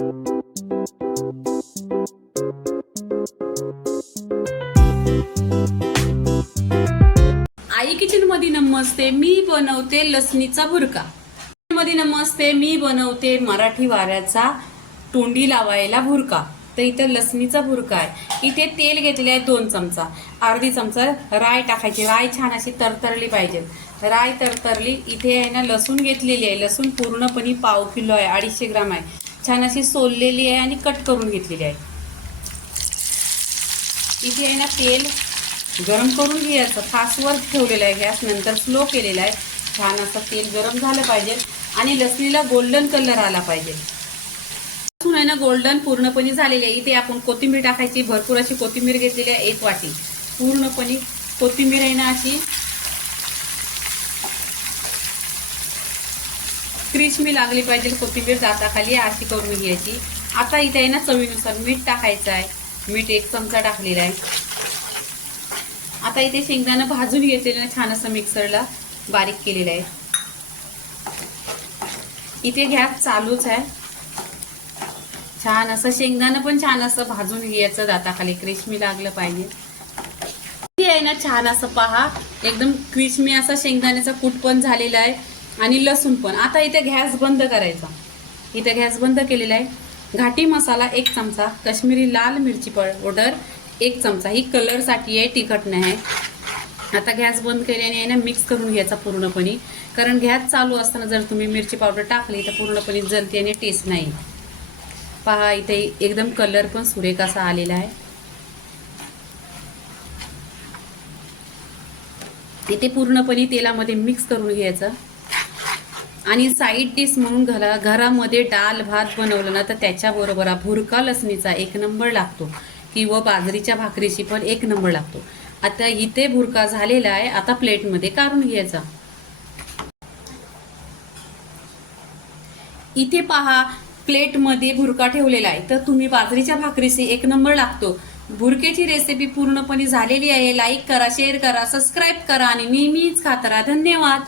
आई kitchen मध्ये नमस्ते, मी बनवते लसणीचा भुरका। मध्ये नमस्ते, मी बनवते मराठी वाऱ्याचा तोंडी लावायला भुरका। तर इथे लसणीचा भुरका आहे। इथे तेल घेतले आहे 2 चमचा, अर्धी चमचा राय टाकायची। राय छान अशी तरतरली पाहिजे। राय तरतरली, इथे आहे ना लसूण घेतलेली आहे। लसूण पूर्णपणे पाव किलो आहे, 250 ग्राम आहे। छान अशी सोललेली आहे आणि कट करून घेतलेली आहे। इथे आहे ना तेल गरम करून घ्यायचं, फास्टवर ठेवलेलं आहे गॅस, नंतर स्लो केलेला आहे। छान असं तेल गरम झालं पाहिजे आणि लसणीला गोल्डन कलर आला पाहिजे। लसूण आहे ना गोल्डन पूर्णपणे झालेले आहे। इथे आपण कोथिंबीर टाकायची, भरपूर अशी कोथिंबीर घेतलेली आहे, 1 वाटी पूर्णपणे कोथिंबीर आहे ना अशी क्रिस्पी लागली पाहिजे। कोथिंबीर दाताखाली अशी करून घ्यायची। आता इथे आहे ना चवीनुसार मीठ टाकायचं आहे, मीठ 1 चमचा टाकलेला आहे। आता इथे शेंगदाणा भाजून घेतलेलं छान असं मिक्सरला बारीक केलेलं आहे। इथे गॅस चालूच आहे। छान असं शेंगदाणा पण छान असं भाजून घ्यायचं, दाताखाली क्रिस्पी लागलं पाहिजे। इथे आहे ना छान असं पहा, एकदम क्रिस्पी असा शेंगदाण्याचा कूट पण झालेला आहे आणि लसूण पण। आता इथे गॅस बंद करायचा। इथे गॅस बंद केलेला आहे। घाटी मसाला 1 चमचा, काश्मीरी लाल मिरची पावडर 1 चमचा, ही कलर साठी आहे, तिखट नाही आहे। आता गॅस बंद केल्याने आहे ना मिक्स करून घ्यायचा पूर्णपणे, कारण गॅस चालू असताना जर तुम्ही मिरची पावडर टाकली तर पूर्णपणे जलते आणि टेस्ट नाही। पहा इथे एकदम कलर पण सुरेख असा आलेला आहे। इथे पूर्णपणे तेलामध्ये मिक्स करून घ्यायचं आणि साईड डिश म्हणून घरामध्ये डाल भात बनवलं ना तर त्याच्याबरोबर भुरका लसणीचा 1 नंबर लागतो, किंवा बाजरीच्या भाकरीशी पण 1 नंबर लागतो। आता इथे भुरका झालेला आहे, आता प्लेटमध्ये काढून घ्यायचा। इथे पहा प्लेटमध्ये भुरका ठेवलेला आहे, तर तुम्ही बाजरीच्या भाकरीशी 1 नंबर लागतो। भुरक्याची रेसिपी पूर्णपणे झालेली आहे। लाईक करा, शेअर करा, सबस्क्राईब करा आणि नेहमीच खात राहा। धन्यवाद।